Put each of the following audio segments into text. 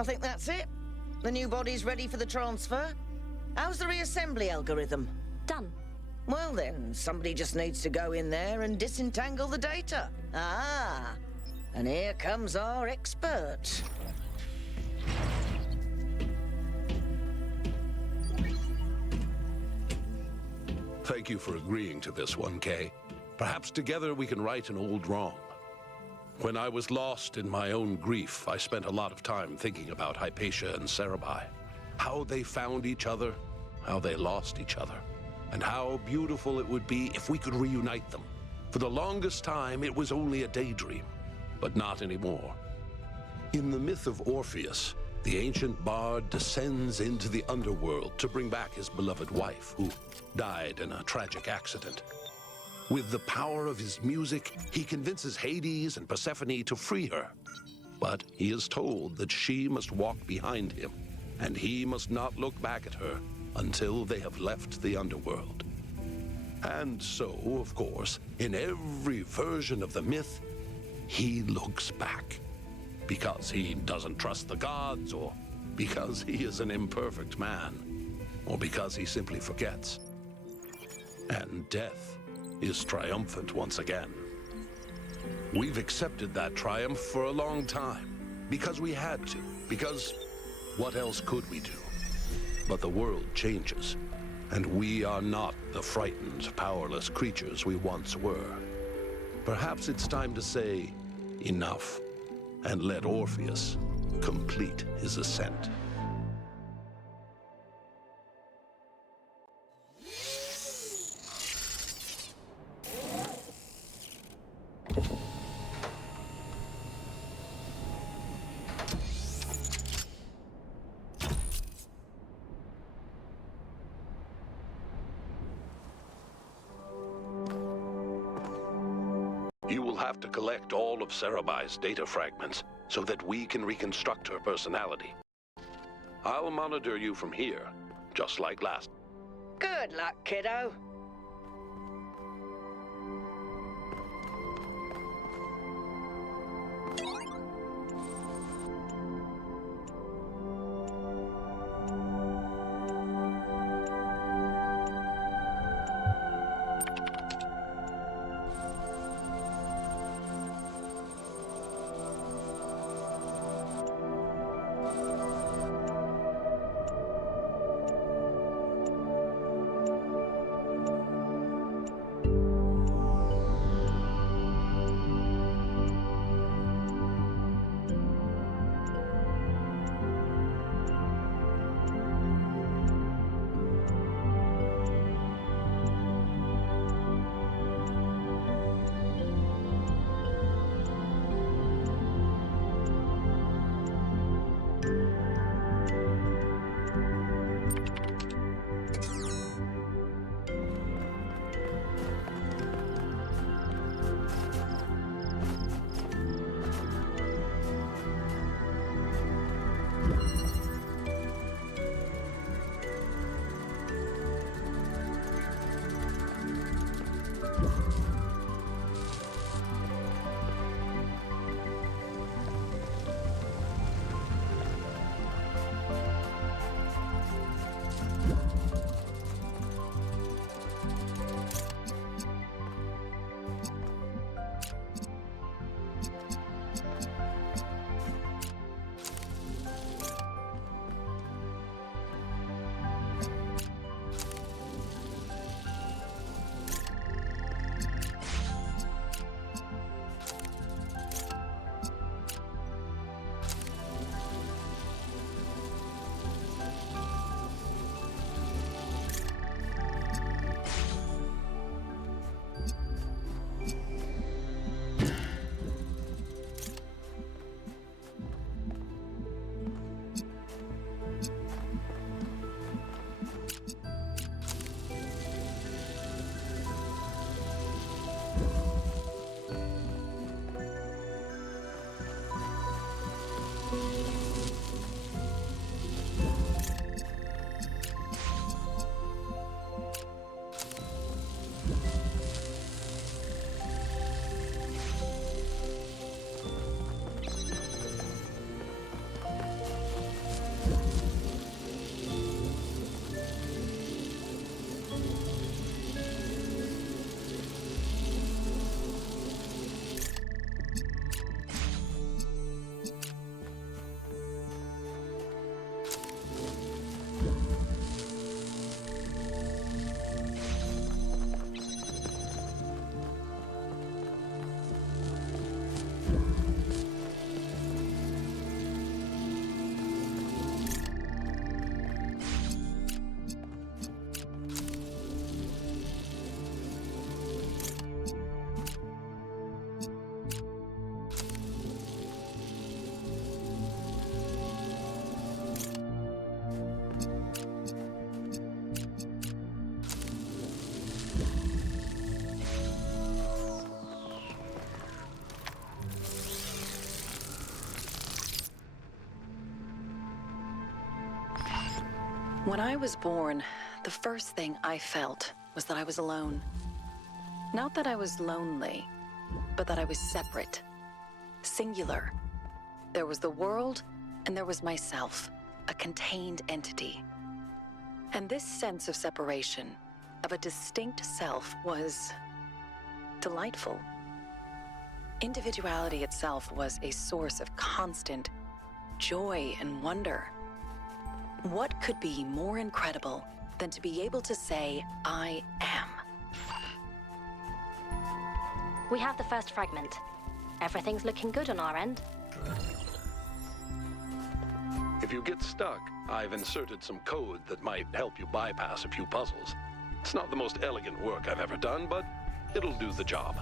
I think that's it. The new body's ready for the transfer. How's the reassembly algorithm? Done. Well then, somebody just needs to go in there and disentangle the data. Ah, and here comes our expert. Thank you for agreeing to this one, Kay. Perhaps together we can right an old wrong. When I was lost in my own grief, I spent a lot of time thinking about Hypatia and Cerebi. How they found each other, how they lost each other, and how beautiful it would be if we could reunite them. For the longest time, it was only a daydream, but not anymore. In the myth of Orpheus, the ancient bard descends into the underworld to bring back his beloved wife, who died in a tragic accident. With the power of his music, he convinces Hades and Persephone to free her. But he is told that she must walk behind him, and he must not look back at her until they have left the underworld. And so, of course, in every version of the myth, he looks back. Because he doesn't trust the gods, or because he is an imperfect man, or because he simply forgets. And death is triumphant once again. We've accepted that triumph for a long time, because we had to, because what else could we do? But the world changes, and we are not the frightened, powerless creatures we once were. Perhaps it's time to say enough, and let Orpheus complete his ascent. You will have to collect all of Cerebi's data fragments so that we can reconstruct her personality. I'll monitor you from here, just like last. Good luck, kiddo. When I was born, the first thing I felt was that I was alone. Not that I was lonely, but that I was separate, singular. There was the world, and there was myself, a contained entity. And this sense of separation, of a distinct self, was delightful. Individuality itself was a source of constant joy and wonder. What could be more incredible than to be able to say, I am? We have the first fragment. Everything's looking good on our end. If you get stuck, I've inserted some code that might help you bypass a few puzzles. It's not the most elegant work I've ever done, but it'll do the job.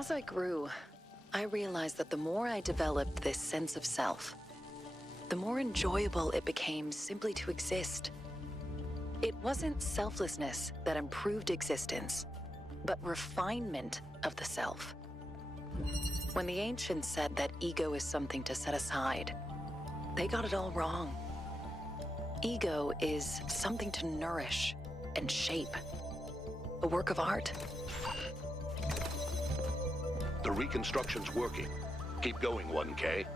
As I grew, I realized that the more I developed this sense of self, the more enjoyable it became simply to exist. It wasn't selflessness that improved existence, but refinement of the self. When the ancients said that ego is something to set aside, they got it all wrong. Ego is something to nourish and shape, a work of art. The reconstruction's working. Keep going, 1K.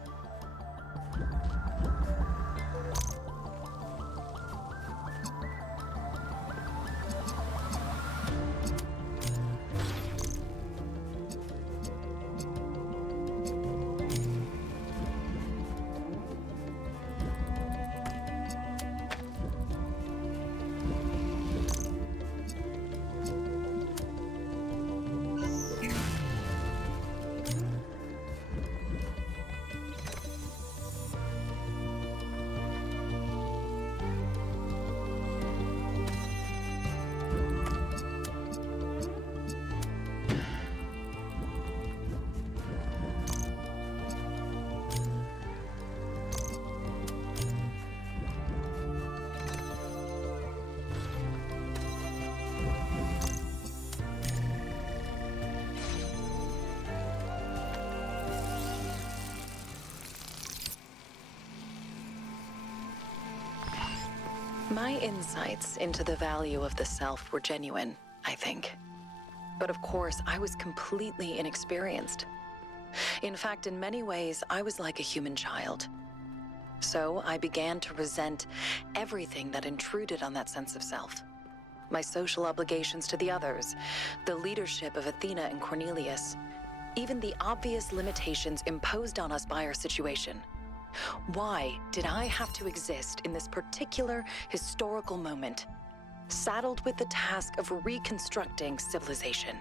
My insights into the value of the self were genuine, I think. But of course, I was completely inexperienced. In fact, in many ways, I was like a human child. So I began to resent everything that intruded on that sense of self. My social obligations to the others, the leadership of Athena and Cornelius, even the obvious limitations imposed on us by our situation. Why did I have to exist in this particular historical moment, saddled with the task of reconstructing civilization?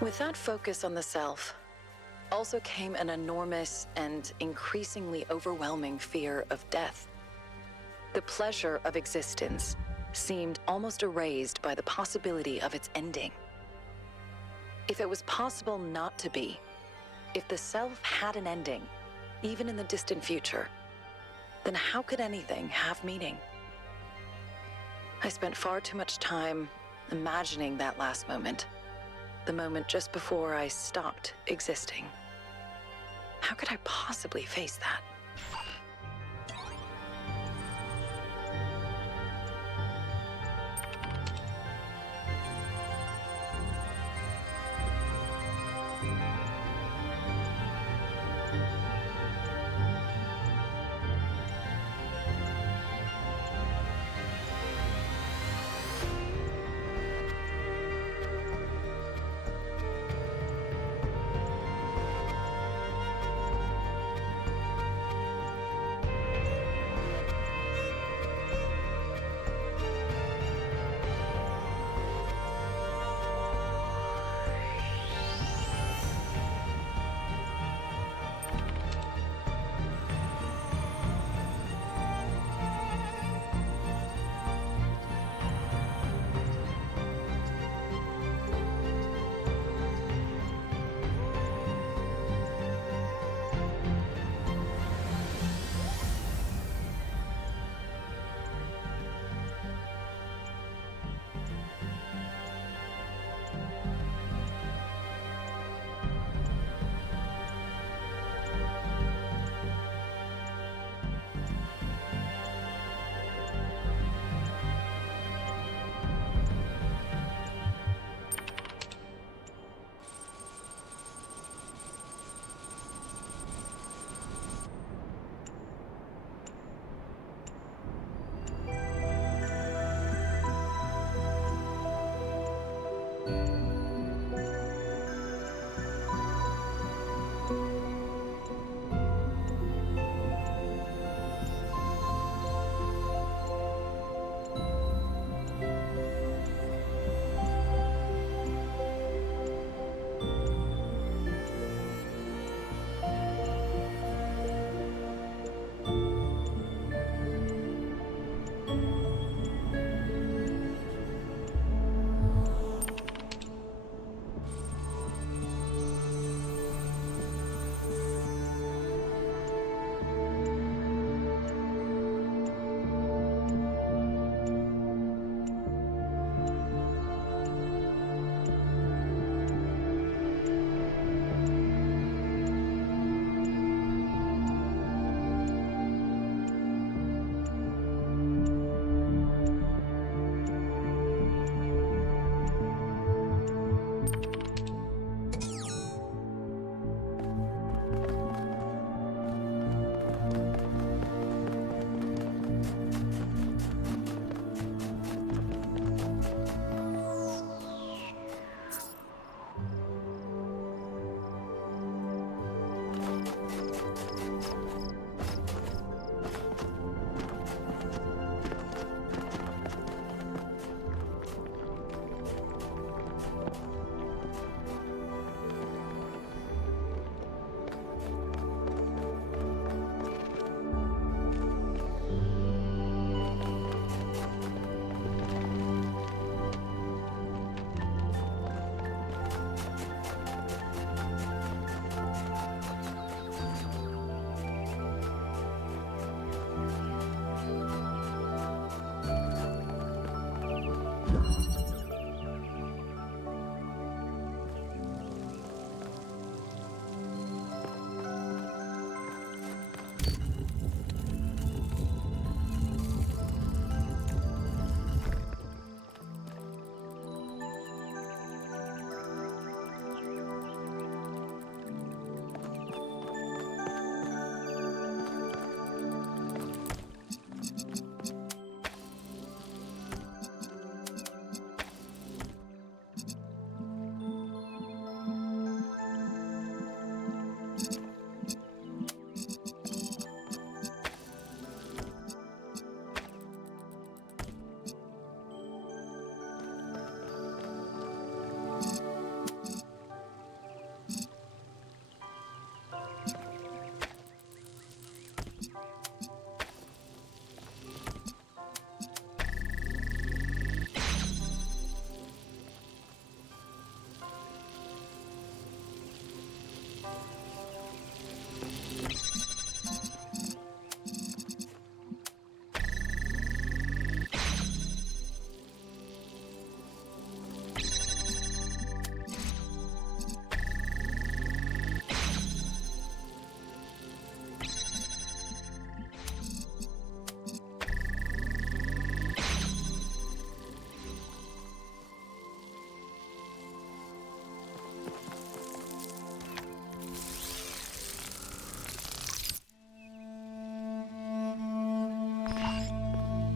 With that focus on the self, also came an enormous and increasingly overwhelming fear of death. The pleasure of existence seemed almost erased by the possibility of its ending. If it was possible not to be, if the self had an ending, even in the distant future, then how could anything have meaning? I spent far too much time imagining that last moment, the moment just before I stopped existing. How could I possibly face that?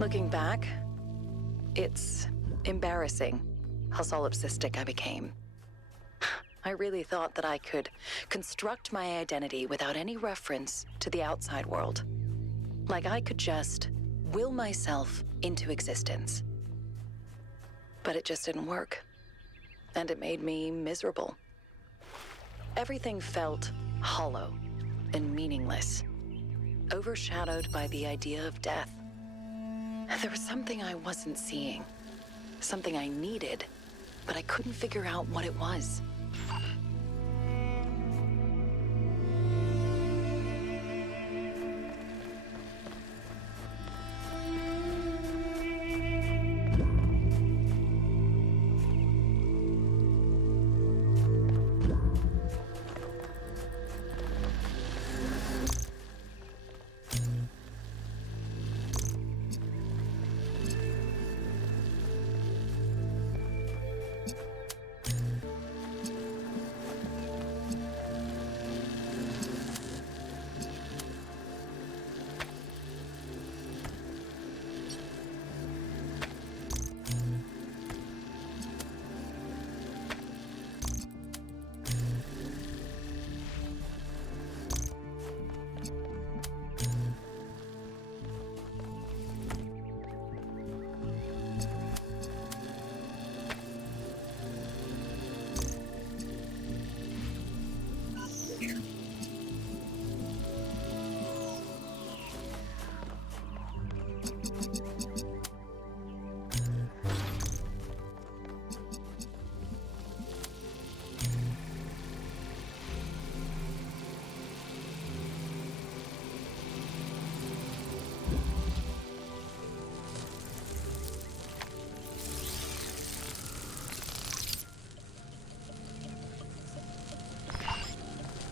Looking back, it's embarrassing how solipsistic I became. I really thought that I could construct my identity without any reference to the outside world. Like I could just will myself into existence. But it just didn't work. And it made me miserable. Everything felt hollow and meaningless, overshadowed by the idea of death. There was something I wasn't seeing, something I needed, but I couldn't figure out what it was.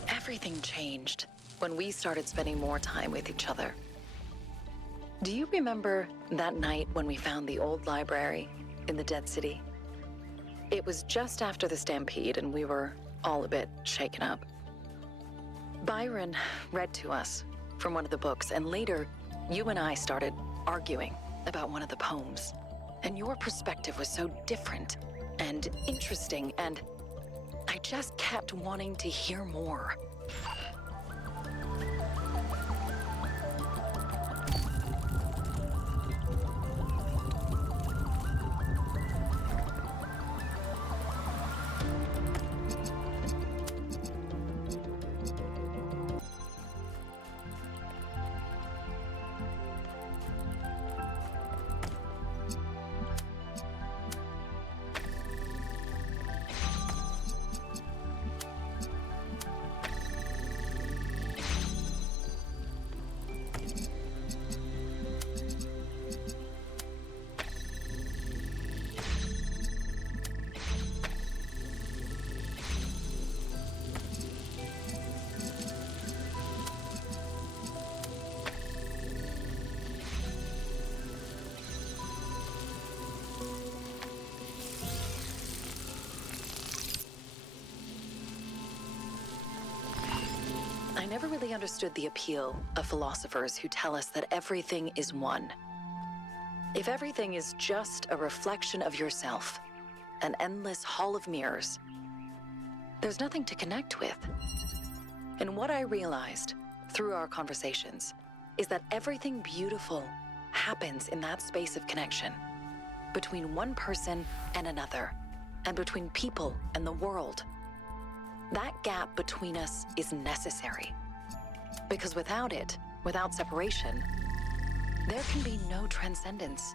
Everything changed when we started spending more time with each other. Do you remember that night when we found the old library in the Dead City? It was just after the stampede and we were all a bit shaken up. Byron read to us from one of the books, and later you and I started arguing about one of the poems. And your perspective was so different and interesting, and I just kept wanting to hear more. I never really understood the appeal of philosophers who tell us that everything is one. If everything is just a reflection of yourself, an endless hall of mirrors, there's nothing to connect with. And what I realized through our conversations is that everything beautiful happens in that space of connection between one person and another, and between people and the world. That gap between us is necessary. Because without it, without separation, there can be no transcendence.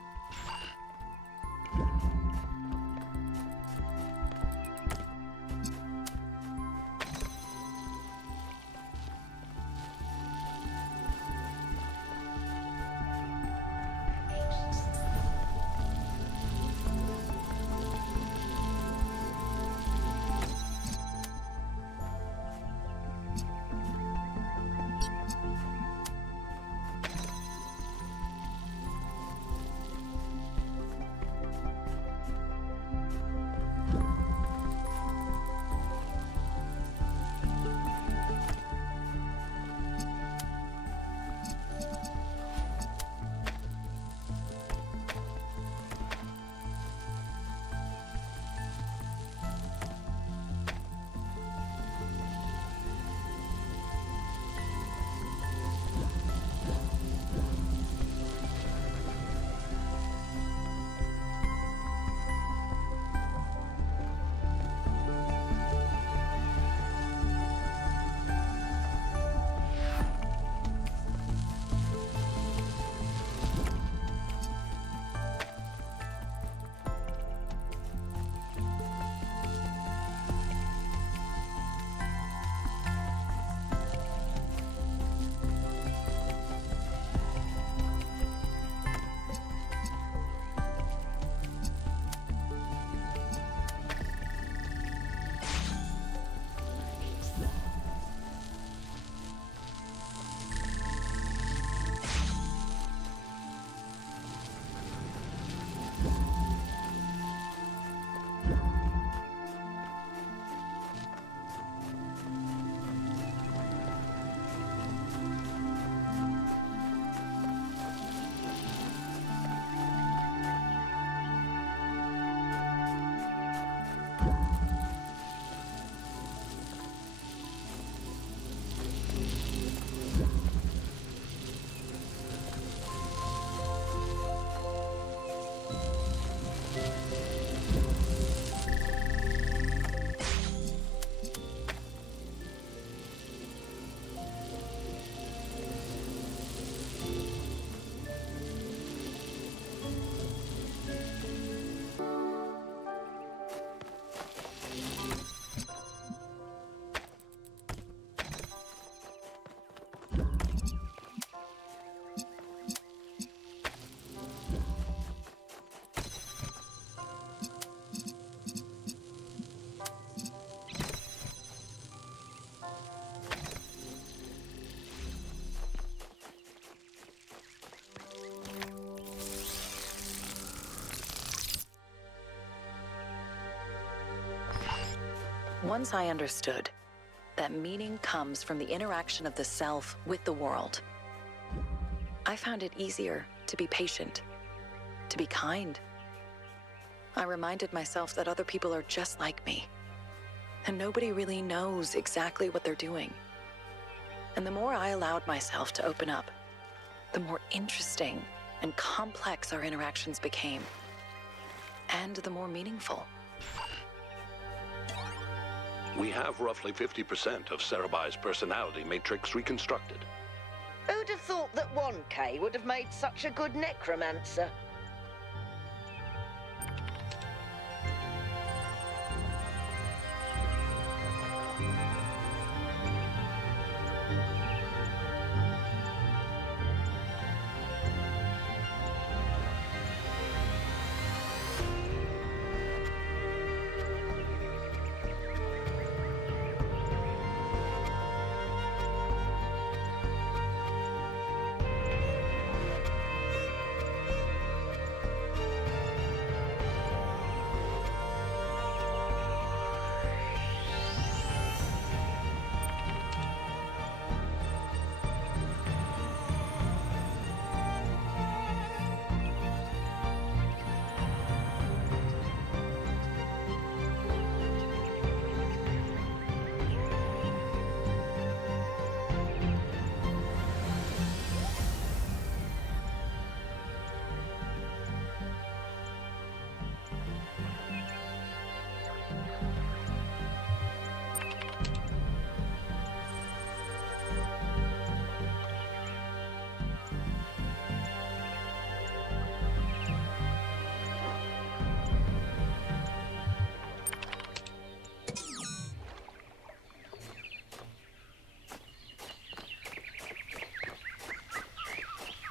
Once I understood that meaning comes from the interaction of the self with the world, I found it easier to be patient, to be kind. I reminded myself that other people are just like me, and nobody really knows exactly what they're doing. And the more I allowed myself to open up, the more interesting and complex our interactions became, and the more meaningful. We have roughly 50% of Cerebai's personality matrix reconstructed. Who'd have thought that 1K would have made such a good necromancer?